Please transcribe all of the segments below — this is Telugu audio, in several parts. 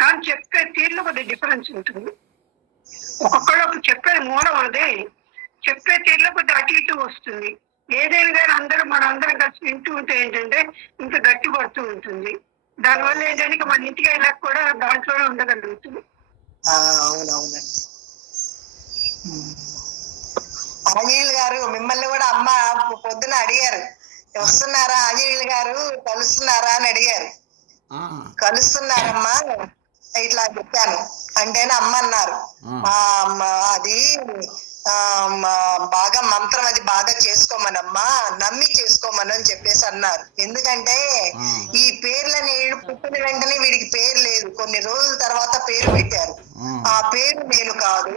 కానీ చెప్పే తీరులో కొద్దిగా డిఫరెన్స్ ఉంటుంది. ఒక్కొక్కళ్ళు చెప్పేది మూలం అదే, చెప్పే తీరులో కొద్దిగా అటు ఇటు వస్తుంది. ఏదైనా కానీ మనందరం కలిసి వింటూ ఉంటే ఏంటంటే ఇంకా గట్టి పడుతూ ఉంటుంది. దానివల్ల ఏంటంటే మన ఇంటికి వెళ్ళాక కూడా దాంట్లోనే ఉండగలుగుతుంది. అవునవునండి. ఆంజనేయులు గారు మిమ్మల్ని కూడా అమ్మ పొద్దున అడిగారు, వస్తున్నారా ఆంజనేయులు గారు, కలుస్తున్నారా అని అడిగారు. కలుస్తున్నారమ్మా ఇట్లా చెప్పాను అంటేనే అమ్మ అన్నారు, అది బాగా మంత్రం అది బాగా చేసుకోమనమ్మా, నమ్మి చేసుకోమని అని చెప్పేసి అన్నారు. ఎందుకంటే ఈ పేర్లని పుట్టిన వెంటనే వీడికి పేరు లేదు, కొన్ని రోజుల తర్వాత పేరు పెట్టారు. ఆ పేరు నేను కాదు,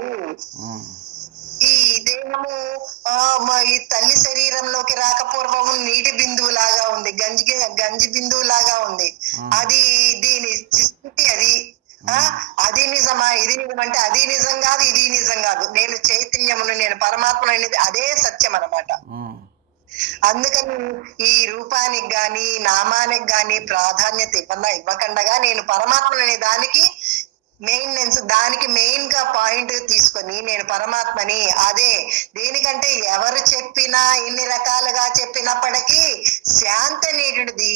ఈ దేహము ఈ తల్లి శరీరంలోకి రాకపూర్వము నీటి బిందువు లాగా ఉంది, గంజి బిందువు లాగా ఉంది. అది దీని స్థితి అది. అది నిజమా, ఇది నిజం అంటే అది నిజం కాదు, ఇది నిజం కాదు. నేను చైతన్యమును, నేను పరమాత్మ అనేది అదే సత్యం అన్నమాట. అందుకని ఈ రూపానికి గాని నామానికి గాని ప్రాధాన్యత ఇవ్వకుండా నేను పరమాత్మ అనే దానికి దానికి మెయిన్ గా పాయింట్ తీసుకొని నేను పరమాత్మని, అదే దేనికంటే ఎవరు చెప్పినా ఎన్ని రకాలుగా చెప్పినప్పటికీ శాంతి అనేటిది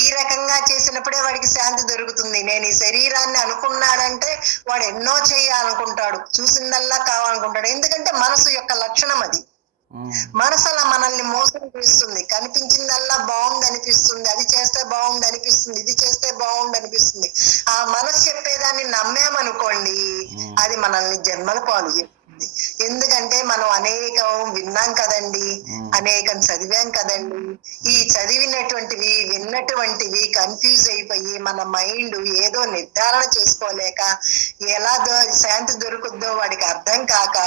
ఈ రకంగా చేసినప్పుడే వాడికి శాంతి దొరుకుతుంది. నేను ఈ శరీరాన్ని అనుకున్నాడంటే వాడు ఎన్నో చేయాలనుకుంటాడు, చూసిందల్లా కావాలనుకుంటాడు. ఎందుకంటే మనసు యొక్క లక్షణం అది. మనసు అలా మనల్ని మోసం చేస్తుంది, కనిపించిందల్లా బాగుంది అనిపిస్తుంది, అది చేస్తే బాగుంది అనిపిస్తుంది, ఇది చేస్తే బాగుంది అనిపిస్తుంది. ఆ మనసు చెప్పేదాన్ని నమ్మామనుకోండి, అది మనల్ని జన్మల పాలు చేస్తుంది. ఎందుకంటే మనం అనేకం విన్నాం కదండి, అనేకం చదివాం కదండి. ఈ చదివినటువంటివి విన్నటువంటివి కన్ఫ్యూజ్ అయిపోయి మన మైండ్ ఏదో నిర్ధారణ చేసుకోలేక ఎలా శాంతి దొరుకుద్దో వాడికి అర్థం కాక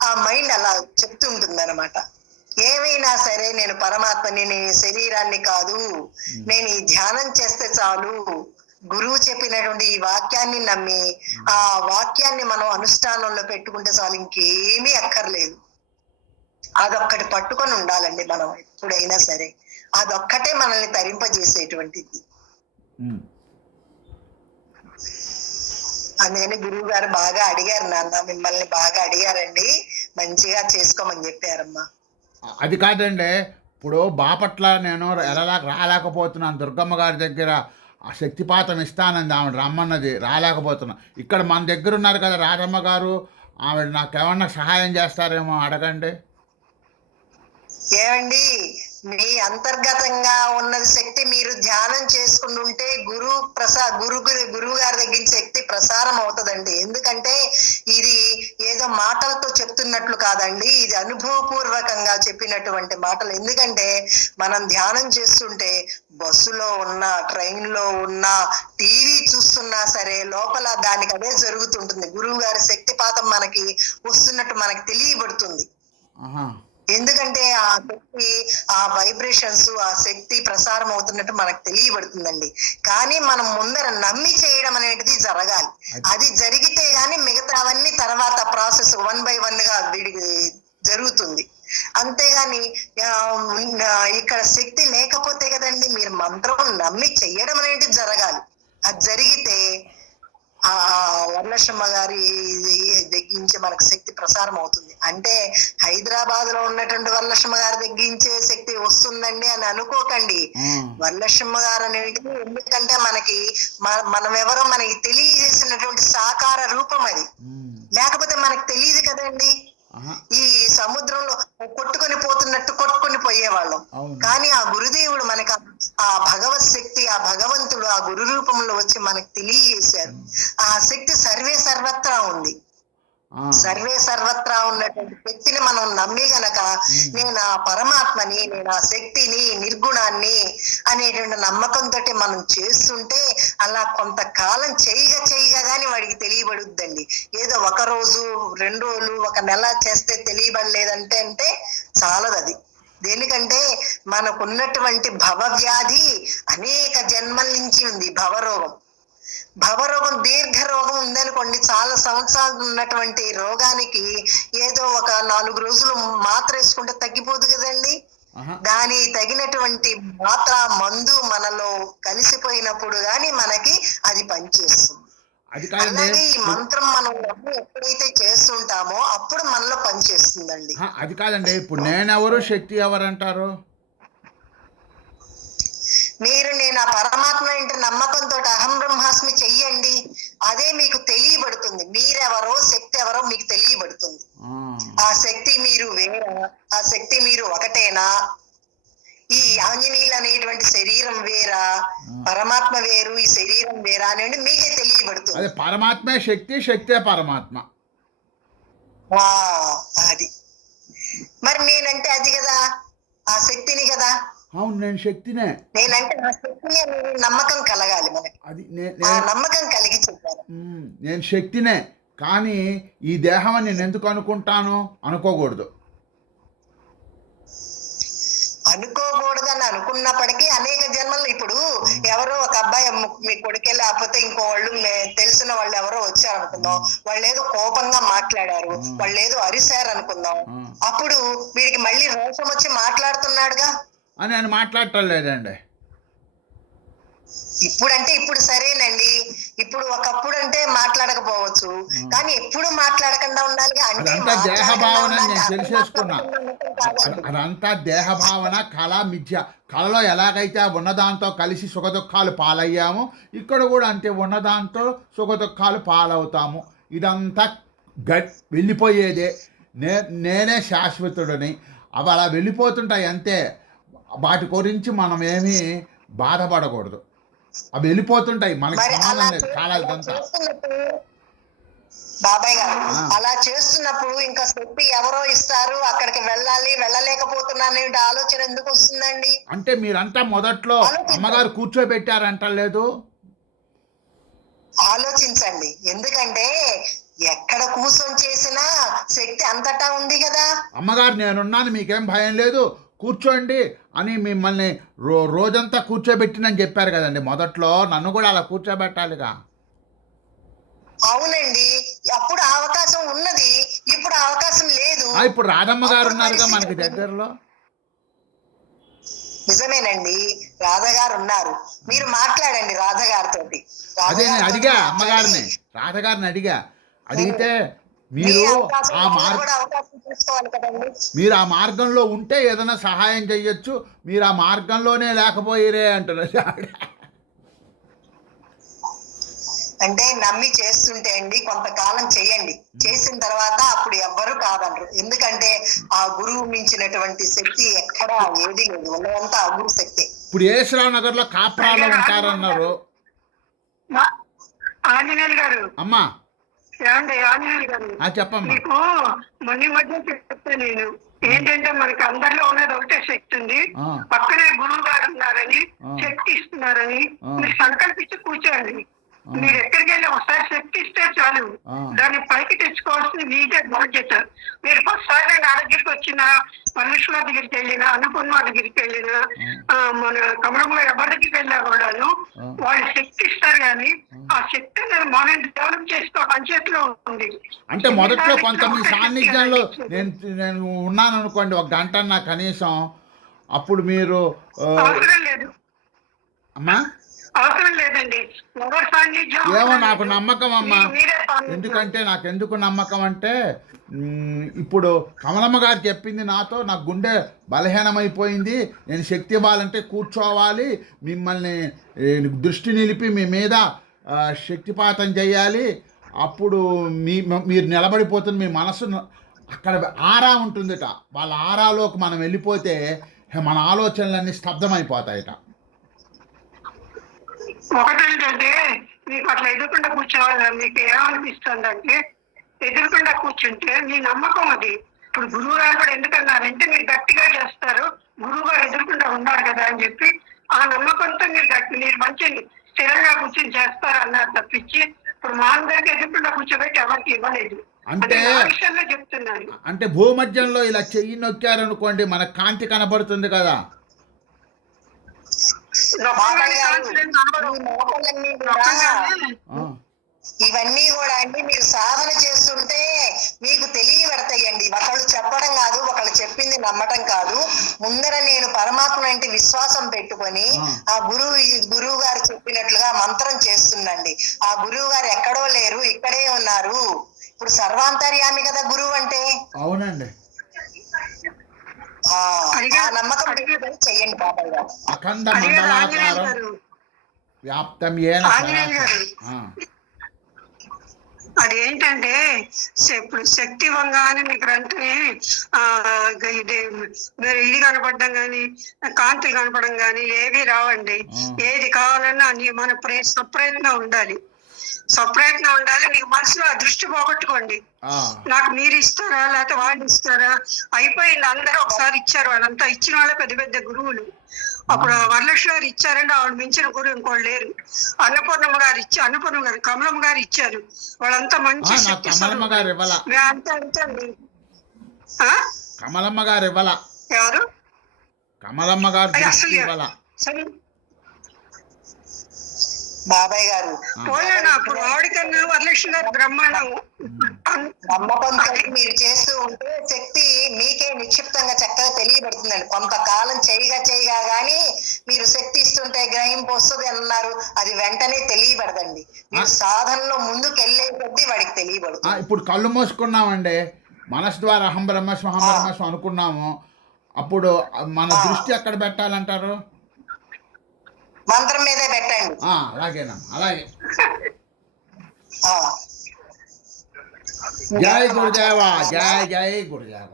ఆ మైండ్ అలా చెప్తుంటుంది అనమాట. ఏమైనా సరే నేను పరమాత్మని, నేను శరీరాన్ని కాదు, నేను ఈ ధ్యానం చేస్తే చాలు, గురువు చెప్పినటువంటి ఈ వాక్యాన్ని నమ్మి ఆ వాక్యాన్ని మనం అనుష్ఠానంలో పెట్టుకుంటే చాలు, ఇంకేమీ అక్కర్లేదు. అదొక్కటి పట్టుకొని ఉండాలండి మనం ఎప్పుడైనా సరే. అదొక్కటే మనల్ని తరింపజేసేటువంటిది. అందుకని గురువు గారు బాగా అడిగారు, నాన్న మిమ్మల్ని బాగా అడిగారండి, మంచిగా చేసుకోమని చెప్పారమ్మా. అది కాదండి, ఇప్పుడు బాపట్ల నేను రాలేకపోతున్నాను, దుర్గమ్మ గారి దగ్గర శక్తిపాతం ఇస్తానంది, ఆవిడ రమ్మన్నది, రాలేకపోతున్నా. ఇక్కడ మన దగ్గర ఉన్నారు కదా రాధమ్మ గారు, ఆవిడ నాకేమన్నా సహాయం చేస్తారేమో అడగండి. ఏమండి, మీ అంతర్గతంగా ఉన్నది శక్తి మీరు ధ్యానం చేసుకుంటుంటే గురువు గారి దగ్గర శక్తి ప్రసారం అవుతుందండి. ఎందుకంటే ఇది ఏదో మాటలతో చెప్తున్నట్లు కాదండి, ఇది అనుభవపూర్వకంగా చెప్పినటువంటి మాటలు. ఎందుకంటే మనం ధ్యానం చేస్తుంటే బస్సులో ఉన్నా, ట్రైన్ లో ఉన్నా, టీవీ చూస్తున్నా సరే లోపల దానికి అదే జరుగుతుంటుంది. గురువు గారి శక్తిపాతం మనకి వస్తున్నట్టు మనకి తెలియబడుతుంది. ఎందుకంటే ఆ శక్తి, ఆ వైబ్రేషన్స్, ఆ శక్తి ప్రసారం అవుతున్నట్టు మనకు తెలియబడుతుందండి. కానీ మనం ముందర నమ్మి చేయడం అనేది జరగాలి. అది జరిగితే గానీ మిగతావన్నీ తర్వాత ప్రాసెస్ 1 by 1 గా వీడికి జరుగుతుంది. అంతేగాని ఇక్కడ శక్తి లేకపోతే కదండి మీరు మంత్రం నమ్మి చెయ్యడం అనేది జరగాలి. అది జరిగితే ఆ వరలక్ష్మ గారి దగ్గరించి మనకు శక్తి ప్రసారం అవుతుంది. అంటే హైదరాబాద్ లో ఉన్నటువంటి వరలక్ష్మ గారి దగ్గరించే శక్తి వస్తుందండి అని అనుకోకండి. వరలక్ష్మ గారు అనేది ఎందుకంటే మనం ఎవరో మనకి తెలియజేసినటువంటి సాకార రూపం అది. లేకపోతే మనకు తెలియదు కదండి. ఈ సముద్రంలో కొట్టుకొని పోతున్నట్టు కొట్టుకొని పోయేవాళ్ళం. కానీ ఆ గురుదేవుడు మనకు ఆ భగవత్ శక్తి, ఆ భగవంతుడు ఆ గురు రూపంలో వచ్చి మనకు తెలియజేశారు. ఆ శక్తి సర్వత్రా ఉంది. సర్వత్రా ఉన్నటువంటి శక్తిని మనం నమ్మి గనక నేను ఆ పరమాత్మని, నేను ఆ శక్తిని, నిర్గుణాన్ని అనేటువంటి నమ్మకంతో మనం చేస్తుంటే అలా కొంతకాలం చేయగా గాని వాడికి తెలియబడుద్దండి. ఏదో 1 రోజు 2 రోజులు 1 నెల చేస్తే తెలియబడలేదంటే చాలదు. దేనికంటే మనకున్నటువంటి భవవ్యాధి అనేక జన్మల నుంచి ఉంది. భవరోగం దీర్ఘ రోగం ఉందనుకోండి, చాలా సంవత్సరాలు ఉన్నటువంటి రోగానికి ఏదో 1 4 రోజులు మాత్ర వేసుకుంటే తగ్గిపోదు కదండి. ఆహా. దాని తగినటువంటి మాత్ర మందు మనలో కలిసిపోయినప్పుడు గాని మనకి అది పనిచేస్తుంది. అది కాదండి. అలాగే ఈ మంత్రం మనం ఎప్పుడైతే చేస్తుంటామో అప్పుడు మనలో పనిచేస్తుందండి. అది కాదండి, ఇప్పుడు నేనెవరు శక్తి ఎవరు అంటారు? మీరు నేను ఆ పరమాత్మ ఏంటి నమ్మకంతో అహం బ్రహ్మాస్మి చెయ్యండి, అదే మీకు తెలియబడుతుంది. మీరెవరో శక్తి ఎవరో మీకు తెలియబడుతుంది. ఆ శక్తి మీరు వేరా, ఆ శక్తి మీరు ఒకటేనా, ఈ ఆంజనేయులు అనేటువంటి శరీరం వేరా, పరమాత్మ వేరు, ఈ శరీరం వేరా అనేది మీకే తెలియబడుతుంది. అదే పరమాత్మే శక్తి, శక్తే పరమాత్మ. అది మరి నేనంటే అది కదా, ఆ శక్తిని కదా. అవును, నేను శక్తినే. నేనంటే ఆ శక్తిని నమ్మకం కలగాలి మనకి. అది ఆ నమ్మకం కలిగి చెప్పాలి. నేను శక్తినే, కానీ ఈ దేహం అని నేను ఎందుకు అనుకుంటాను? అనుకోకూడదు. అనుకోకూడదని అనుకున్నప్పటికీ అనేక జన్మలు, ఇప్పుడు ఎవరో ఒక అబ్బాయి మీ కొడుకే లేకపోతే ఇంకో వాళ్ళు తెలిసిన వాళ్ళు ఎవరో వచ్చారు అనుకుందాం, వాళ్ళు ఏదో కోపంగా మాట్లాడారు, వాళ్ళు ఏదో అరిశారు అనుకుందాం, అప్పుడు వీడికి మళ్ళీ రోషం వచ్చి మాట్లాడుతున్నాడుగా అని నేను మాట్లాడటం లేదండి. ఇప్పుడంటే ఇప్పుడు సరేనండి, ఇప్పుడు ఒకప్పుడు అంటే మాట్లాడకపోవచ్చు, కానీ ఎప్పుడు మాట్లాడకుండా ఉండాలి. అదంతా దేహభావన, నేను తెలిసేసుకున్నా. అదంతా దేహభావన, కళ, మిథ్య. కళలో ఎలాగైతే ఉన్నదాంతో కలిసి సుఖదుఖాలు పాలయ్యాము, ఇక్కడ కూడా అంతే, ఉన్నదాంతో సుఖదుఖాలు పాలవుతాము. ఇదంతా వెళ్ళిపోయేదే. నేనే శాశ్వతుడిని. అవి అలా వెళ్ళిపోతుంటాయి అంతే. వాటి గురించి మనం ఏమీ బాధపడకూడదు. అవి వెళ్ళిపోతుంటాయి, మనకి సంబంధం లేదు. చాలా ఇదంతా బాబాయ్ గారు అలా చేస్తున్నప్పుడు ఇంకా శక్తి ఎవరో ఇస్తారు, అక్కడికి వెళ్ళాలి, వెళ్ళలేకపోతున్నాను ఆలోచన ఎందుకు వస్తుందండి? అంటే మీరంతా మొదట్లో అమ్మగారు కూర్చోబెట్టారంట లేదు, ఆలోచించండి. ఎందుకంటే ఎక్కడ కూర్చొని చేసినా శక్తి అంతటా ఉంది కదా. అమ్మగారు నేనున్నాను, మీకేం భయం లేదు, కూర్చోండి అని మిమ్మల్ని రోజంతా కూర్చోబెట్టినని చెప్పారు కదండి మొదట్లో. నన్ను కూడా అలా కూర్చోబెట్టాలిగా. అవునండి, అప్పుడు అవకాశం ఉన్నది, ఇప్పుడు అవకాశం లేదు. ఇప్పుడు రాధమ్మ గారు ఉన్నారుగా మనకి దగ్గరలో. నిజమేనండి, రాధగారు ఉన్నారు, మీరు మాట్లాడండి రాధగారితో. అదే నేను అడిగా అమ్మగారిని, రాధగారిని అడిగితే మీరు ఆ మార్గంలో ఉంటే ఏదైనా సహాయం చెయ్యొచ్చు, మీరు ఆ మార్గంలోనే లేకపోయిరే అంటారు. అంటే నమ్మి చేస్తుంటే అండి కొంతకాలం చెయ్యండి, చేసిన తర్వాత అప్పుడు ఎవ్వరు కాదనరు. ఎందుకంటే ఆ గురువు మించినటువంటి శక్తి ఎక్కడా ఏది లేదు, ఉన్నదంతా ఆ గురు శక్తి. ఇప్పుడు ఏశ్వరరావు నగర్ లో కాపురాలో ఉంటారన్నారు. ఆంజనేయులు గారు, అమ్మా ఆంజనేయులు గారు చెప్పమ్మా. మీకు మొన్న మధ్య చెప్తే నేను ఏంటంటే మనకి అందరిలో ఉన్నది ఒకటే శక్తి ఉంది, పక్కనే గురువు గారు ఉన్నారని, శక్తి ఇస్తున్నారని మీరు సంకల్పించి కూర్చోండి. మీరు ఎక్కడికి వెళ్ళి ఒకసారి శక్తి ఇస్తే చాలు, దాన్ని పైకి తెచ్చుకోవాల్సింది మీదే బాధ్యత. మీరు ఒకసారి నా దగ్గరికి వచ్చిన, మనుషుల దగ్గరికి వెళ్ళినా, అన్నపూర్ణ దగ్గరికి వెళ్ళినా, మన కమలంలో ఎవరి దగ్గరికి వెళ్ళినా కూడాను వాళ్ళు శక్తి ఇస్తారు, కానీ ఆ శక్తి మనం డెవలప్ చేసుకో పంచాయతీలో ఉంది. అంటే మొదట్లో కొంత మీ సాన్నిధ్యంలో నేను ఉన్నాను అనుకోండి, ఒక గంట నా కనీసం, అప్పుడు మీరు అవసరం లేదు. అమ్మా అవసరం లేదండి, ఎవరి సాన్నిధ్యం ఏమో నాకు నమ్మకం అమ్మా. ఎందుకంటే నాకు ఎందుకు నమ్మకం అంటే, ఇప్పుడు కమలమ్మ గారు చెప్పింది నాతో, నాకు గుండె బలహీనమైపోయింది, నేను శక్తి ఇవ్వాలంటే కూర్చోవాలి, మిమ్మల్ని దృష్టి నిలిపి మీ మీద శక్తిపాతం చేయాలి, అప్పుడు మీరు నిలబడిపోతుంది, మీ మనసు అక్కడ ఆరా ఉంటుందిట, వాళ్ళ ఆరాలోకి మనం వెళ్ళిపోతే మన ఆలోచనలన్నీ స్తబ్దమైపోతాయట. ఒకటేంటంటే మీకు అట్లా ఎదురుకుండా కూర్చోవాలి, మీకు ఏమనిపిస్తుందంటే ఎదురుకుండా కూర్చుంటే మీ నమ్మకం అది. ఇప్పుడు గురువు గారు కూడా ఎందుకన్నారంటే మీరు గట్టిగా చేస్తారు, గురువు గారు ఎదురుకుండా ఉన్నారు కదా అని చెప్పి ఆ నమ్మకంతో మీరు మంచి స్థిరంగా కూర్చొని చేస్తారు అన్నారు తప్పించి, ఇప్పుడు మా అందరికి ఎదురుకుండా కూర్చోబెట్టి ఎవరికి ఇవ్వలేదు. అంటే చెప్తున్నాను, అంటే భూమధ్యంలో ఇలా చెయ్యి నొక్కారనుకోండి, మనకు కాంతి కనబడుతుంది కదా. ఇవన్నీ కూడా అండి మీరు సాధన చేస్తుంటే మీకు తెలియబడతాయండి. ఒకళ్ళు చెప్పడం కాదు, ఒకళ్ళు చెప్పింది నమ్మటం కాదు, ముందర నేను పరమాత్మ అంటే విశ్వాసం పెట్టుకొని ఆ గురువు గారు చెప్పినట్లుగా మంత్రం చేస్తుండండి. ఆ గురువు గారు ఎక్కడో లేరు, ఇక్కడే ఉన్నారు. ఇప్పుడు సర్వాంతర్యామి కదా గురువు అంటే. అవునండి. ఆ నమ్మకం చెయ్యండి బాబాయ్ గారు. అఖండ మండలాకారం వ్యాప్తం ఏన అదేంటంటే ఇప్పుడు శక్తి వంగానే మీకు వెంటనే ఇది కనపడడం కానీ కాంతులు కనపడడం కానీ ఏవి రావండి. ఏది కావాలన్నా మన సపరేట్ గా ఉండాలి, సపరేట్ గా ఉండాలి. మీకు మనసులో ఆ దృష్టి పోగొట్టుకోండి. నాకు మీరు ఇస్తారా లేకపోతే వాళ్ళు ఇస్తారా, అయిపోయింది. అందరూ ఒకసారి ఇచ్చారు, వాళ్ళంతా ఇచ్చిన వాళ్ళే పెద్ద పెద్ద గురువులు. అప్పుడు వరలక్ష్మి గారు ఇచ్చారండి, ఆవిడ మించిన గురువు ఇంకోళ్ళు లేరు. అన్నపూర్ణమ్మ గారు కమలమ్మ గారు ఇచ్చారు. వాళ్ళంతా మంచి శక్తి కమలమ్మ గారు ఇవ్వాల, ఎవరు కమలమ్మ గారు బాబాయ్ గారు పోయాను. అప్పుడు ఆవిడకన్నా వరలక్ష్మి గారు బ్రహ్మాండం. నమ్మకంతో మీరు చేస్తూ ఉంటే శక్తి మీకే నిక్షిప్తంగా చక్కగా తెలియబడుతుందండి. కొంతకాలం చేయగా గానీ మీరు శక్తి ఇస్తుంటే గ్రహింపు వస్తుంది అన్నారు, అది వెంటనే తెలియబడదండి. మీరు సాధనలో ముందుకు వెళ్ళే కొద్దీ వాడికి తెలియబడుతుంది. ఇప్పుడు కళ్ళు మూసుకున్నామండి, మనసు ద్వారా అహం బ్రహ్మస్వం అనుకున్నాము. అప్పుడు మన దృష్టి ఎక్కడ పెట్టాలంటారు? మంత్రం మీదే పెట్టండి. అలాగేనా, అలాగే. జై గురుదేవ, జై గురుదేవ.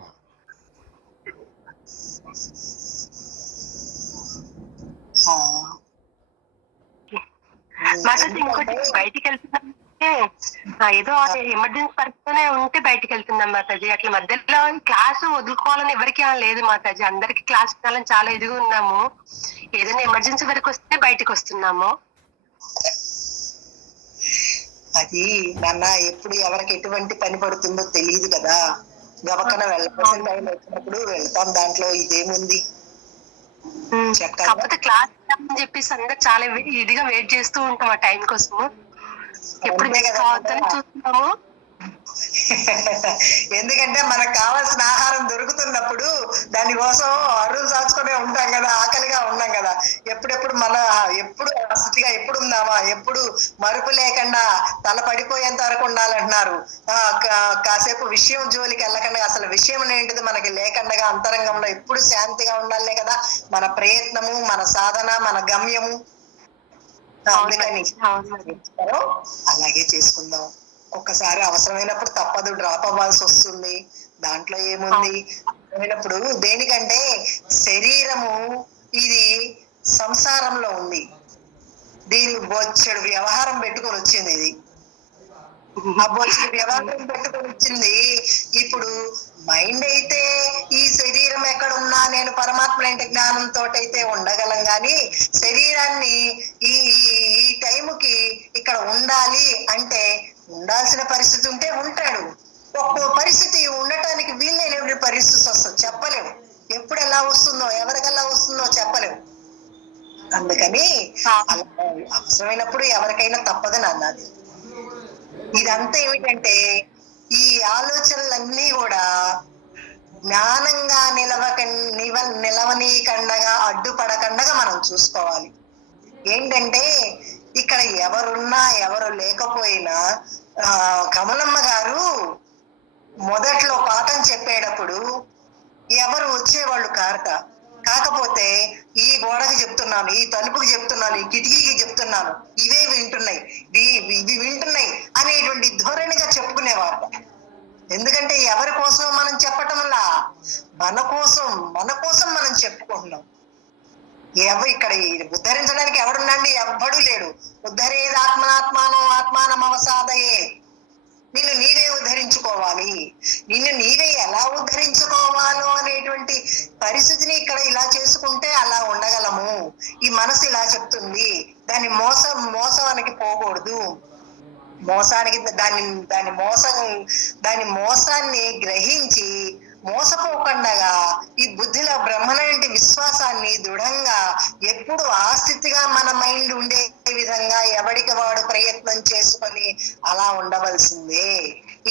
ఇంకోటి బయటికి వెళ్తున్నామంటే ఏదో ఎమర్జెన్సీ పరిస్థితినే ఉంటే బయటికి వెళ్తున్నాం మాతాజీ. అట్లా మధ్యలో క్లాసు వదులుకోవాలని ఎవరికి లేదు మాతాజీ. అందరికి క్లాస్ వినాలని చాలా ఎదుగు ఉన్నాము. ఏదైనా ఎమర్జెన్సీ వరకు వస్తే బయటకు వస్తున్నాము. అది నాన్న ఎప్పుడు ఎవరికి ఎటువంటి పని పడుతుందో తెలియదు కదా. గబక్కన వెళ్ళవలసిన టైం వచ్చినప్పుడు వెళ్తాం, దాంట్లో ఇదేముంది. కాకపోతే క్లాస్ అని చెప్పేసి అందరు చాలా ఇదిగా వెయిట్ చేస్తూ ఉంటాం ఆ టైం కోసము. ఎప్పుడు మిస్ కావద్దని చూస్తున్నాము. ఎందుకంటే మనకు కావాల్సిన ఆహారం దొరుకుతున్నప్పుడు దానికోసం అరువులు దాచుకునే ఉంటాం కదా, ఆకలిగా ఉన్నాం కదా. ఎప్పుడెప్పుడు ఎప్పుడు స్థితిగా ఎప్పుడు ఉందామా, ఎప్పుడు మరుపు లేకుండా తల పడిపోయేంత వరకు ఉండాలంటున్నారు. కాసేపు విషయం జోలికి వెళ్ళకుండా అసలు విషయం ఏంటిది మనకి లేకుండా అంతరంగంలో ఎప్పుడు శాంతిగా ఉండాలనే కదా మన ప్రయత్నము, మన సాధన, మన గమ్యము. అందుకని అలాగే చేసుకుందాం. ఒక్కసారి అవసరమైనప్పుడు తప్పదు, డ్రాప్ అవ్వాల్సి వస్తుంది. దాంట్లో ఏముంది అయినప్పుడు. దేనికంటే శరీరము ఇది సంసారంలో ఉంది, దీని బొచ్చడు వ్యవహారం పెట్టుకొని వచ్చింది. ఇది ఆ బొచ్చడు వ్యవహారం పెట్టుకొని వచ్చింది. ఇప్పుడు మైండ్ అయితే ఈ శరీరం ఎక్కడున్నా నేను పరమాత్మ అంటే జ్ఞానంతో అయితే ఉండగలం, కానీ శరీరాన్ని ఈ టైంకి ఇక్కడ ఉండాలి అంటే ఉండాల్సిన పరిస్థితి ఉంటే ఉంటాడు. ఒక్కో పరిస్థితి ఉండటానికి వీలైన పరిస్థితి వస్తుంది, చెప్పలేము. ఎప్పుడు ఎలా వస్తుందో ఎవరికెలా వస్తుందో చెప్పలేము. అందుకని అవసరమైనప్పుడు ఎవరికైనా తప్పదని అన్నది. ఇదంతా ఏమిటంటే ఈ ఆలోచనలన్నీ కూడా జ్ఞానంగా నిలవనీకండగా అడ్డుపడకండగా మనం చూసుకోవాలి. ఏంటంటే ఇక్కడ ఎవరున్నా ఎవరు లేకపోయినా కమలమ్మ గారు మొదట్లో పాఠం చెప్పేటప్పుడు ఎవరు వచ్చేవాళ్ళు కాకపోతే ఈ గోడకి చెప్తున్నాను, ఈ తలుపుకి చెప్తున్నాను, ఈ కిటికీకి చెప్తున్నాను, ఇవే వింటున్నాయి, ఇవి వింటున్నాయి అనేటువంటి ధోరణిగా చెప్పుకునేవారు. ఎందుకంటే ఎవరి కోసం మనం చెప్పటంలా మన కోసం మనం చెప్పుకుంటున్నాం. ఇక్కడ ఉద్ధరించడానికి ఎవడున్నాండి? ఎవ్వడు లేడు. ఉద్ధరేది ఆత్మానం అవసాదయే. నిన్ను నీవే ఉద్ధరించుకోవాలి. నిన్ను నీవే ఎలా ఉద్ధరించుకోవాలో అనేటువంటి పరిస్థితిని ఇక్కడ ఇలా చేసుకుంటే అలా ఉండగలము. ఈ మనసు ఇలా చెప్తుంది, దాన్ని మోసానికి పోకూడదు. మోసానికి దాని మోసాన్ని గ్రహించి మోసపోకుండా ఈ బుద్ధిలో బ్రహ్మనంటి విశ్వాసాన్ని దృఢంగా ఎప్పుడు ఆ స్థితిగా మన మైండ్ ఉండే విధంగా ఎవడికి వాడు ప్రయత్నం చేసుకొని అలా ఉండవలసిందే.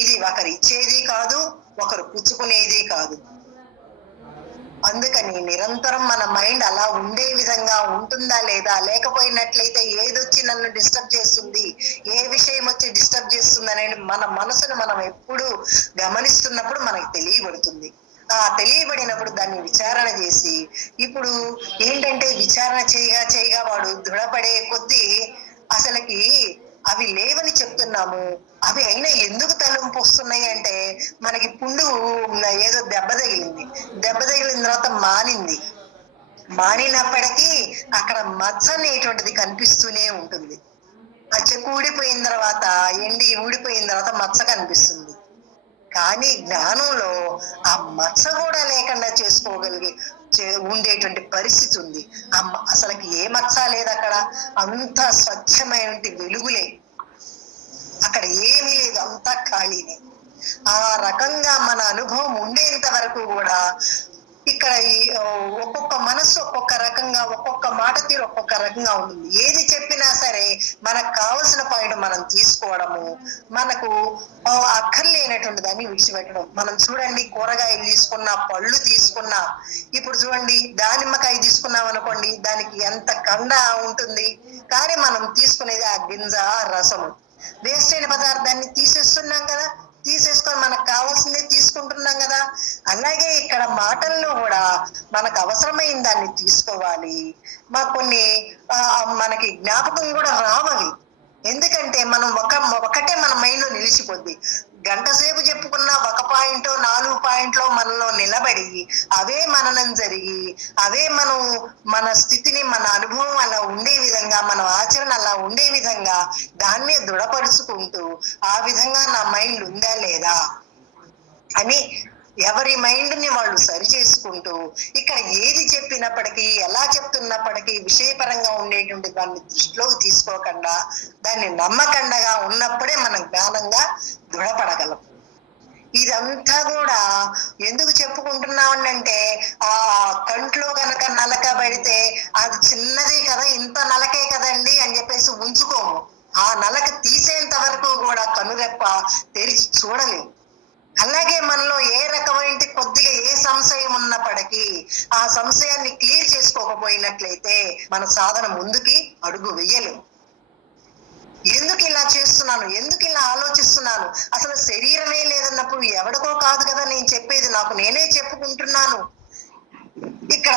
ఇది ఒకరు ఇచ్చేది కాదు, ఒకరు పుచ్చుకునేది కాదు. అందుకని నిరంతరం మన మైండ్ అలా ఉండే విధంగా ఉంటుందా లేదా, లేకపోయినట్లయితే ఏదొచ్చి నన్ను డిస్టర్బ్ చేస్తుంది, ఏ విషయం వచ్చి డిస్టర్బ్ చేస్తుంది అనేది మన మనసును మనం ఎప్పుడు గమనిస్తున్నప్పుడు మనకు తెలియబడుతుంది. ఆ తెలియబడినప్పుడు దాన్ని విచారణ చేసి, ఇప్పుడు ఏంటంటే విచారణ చేయగా వాడు దృఢపడే కొద్దీ అసలుకి అవి లేవని చెప్తున్నాము, అవి అయినా ఎందుకు తలంపు వస్తున్నాయి అంటే మనకి పుండు ఏదో దెబ్బ తగిలిన తర్వాత మానినప్పటికీ అక్కడ మచ్చ అనేటువంటిది కనిపిస్తూనే ఉంటుంది. ఆ చెక్కు ఊడిపోయిన తర్వాత ఊడిపోయిన తర్వాత మచ్చ కనిపిస్తుంది. కానీ జ్ఞానంలో ఆ మచ్చ కూడా లేకుండా ఉండేటువంటి పరిస్థితి ఉంది. అసలుకి ఏ మచ్చ లేదు అక్కడ, అంత స్వచ్ఛమైన వెలుగులే, అక్కడ ఏమీ లేదు, అంతా ఖాళీనే. ఆ రకంగా మన అనుభవం ఉండేంత వరకు కూడా ఇక్కడ ఒక్కొక్క మనస్సు ఒక్కొక్క రకంగా, ఒక్కొక్క మాట తీరు ఒక్కొక్క రకంగా ఉంటుంది. ఏది చెప్పినా సరే మనకు కావలసిన పాయింట్ మనం తీసుకోవడము, మనకు అక్కర్లేనటువంటి దాన్ని విడిచిపెట్టడం. మనం చూడండి, కూరగాయలు తీసుకున్నా, పళ్ళు తీసుకున్నా, ఇప్పుడు చూడండి దానిమ్మకాయ తీసుకున్నాం అనుకోండి, దానికి ఎంత కండ ఉంటుంది, కానీ మనం తీసుకునేది ఆ గింజ, రసము. వేస్ట్ అయిన పదార్థాన్ని తీసేస్తున్నాం కదా, తీసేసుకొని మనకు కావాల్సిందే తీసుకుంటున్నాం కదా. అలాగే ఇక్కడ మాటల్లో కూడా మనకు అవసరమైన దాన్ని తీసుకోవాలి. కొన్ని మనకి జ్ఞాపకం కూడా రావాలి. ఎందుకంటే మనం ఒకటే మన మైండ్ లో నిలిచిపోద్ది. గంట సేపు చెప్పుకున్న ఒక పాయింట్ 4 పాయింట్లో మనలో నిలబడి అవే మననం జరిగి, అవే మన స్థితిని, మన అనుభవం అలా ఉండే విధంగా, మన ఆచరణ అలా ఉండే విధంగా దాన్నే దృఢపరుచుకుంటూ, ఆ విధంగా నా మైండ్ ఉందా లేదా అని ఎవరి మైండ్ ని వాళ్ళు సరి చేసుకుంటూ, ఇక్కడ ఏది చెప్పినప్పటికీ, ఎలా చెప్తున్నప్పటికీ విషయపరంగా ఉండేటువంటి దాన్ని దృష్టిలోకి తీసుకోకుండా, దాన్ని నమ్మకండగా ఉన్నప్పుడే మనం జ్ఞానంగా దృఢపడగలం. ఇదంతా కూడా ఎందుకు చెప్పుకుంటున్నామంటే, ఆ కంట్లో గనక నలక పడితే అది చిన్నదే కదా, ఇంత నలకే కదండి అని చెప్పేసి ఉంచుకోము. ఆ నలక తీసేంత వరకు కూడా కనురెప్ప తెరిచి చూడలేము. అలాగే మనలో ఏ రకమైన కొద్దిగా ఏ సంశయం ఉన్నప్పటికీ ఆ సంశయాన్ని క్లియర్ చేసుకోకపోయినట్లయితే మన సాధన ముందుకి అడుగు వెయ్యలేము. ఎందుకు ఇలా చేస్తున్నాను, ఎందుకు ఇలా ఆలోచిస్తున్నాను, అసలు శరీరమే లేదన్నప్పుడు ఎవడికో కాదు కదా నేను చెప్పేది, నాకు నేనే చెప్పుకుంటున్నాను. ఇక్కడ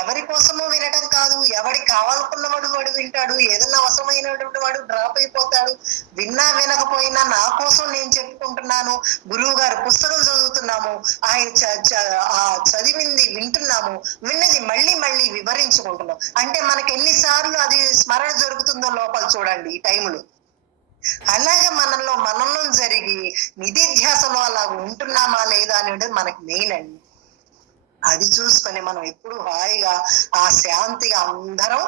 ఎవరి కోసమో వినడం కాదు, ఎవరికి కావాలనుకున్నవాడు వాడు వింటాడు, ఏదన్నా అవసరమైనటువంటి వాడు డ్రాప్ అయిపోతాడు. విన్నా వినకపోయినా నా కోసం నేను చెప్పుకుంటున్నాను. గురువు గారు పుస్తకం చదువుతున్నాము, ఆయన చదివింది వింటున్నాము, విన్నది మళ్ళీ మళ్ళీ వివరించుకుంటున్నాం. అంటే మనకి ఎన్నిసార్లు అది స్మరణ జరుగుతుందో లోపల చూడండి ఈ టైంలో. అలాగే మనలో జరిగి నిధిధ్యాసలో అలా ఉంటున్నామా లేదా అనేది మనకి మెయిన్ అండి. అది చూసుకొని మనం ఎప్పుడు హాయిగా ఆ శాంతిగా అందరం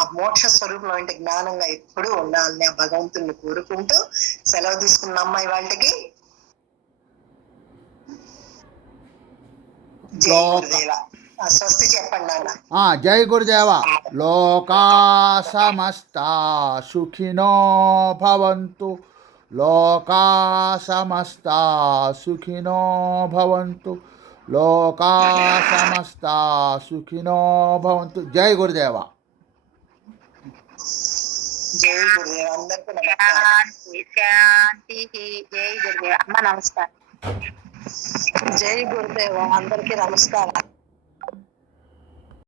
ఆ మోక్ష స్వరూపం జ్ఞానంగా ఎప్పుడు ఉండాలని ఆ భగవంతుని కోరుకుంటూ సెలవు తీసుకున్న అమ్మాయి వాళ్ళకి జై గురుదేవ. స్వస్తి చెప్పండి నాన్న. జై గురుదేవ. లోకా సమస్తా సుఖినో భవంతు, లోకా సమస్తా సుఖినో భవంతు, లోకా సమస్తా సుఖినో భవంతు. జై గురుదేవ. జై గురుదేవ. అందరికీ శాంతి. జై గురుదేవ. అమ్మ నమస్కారం. జై గురుదేవ. అందరికీ నమస్కారం.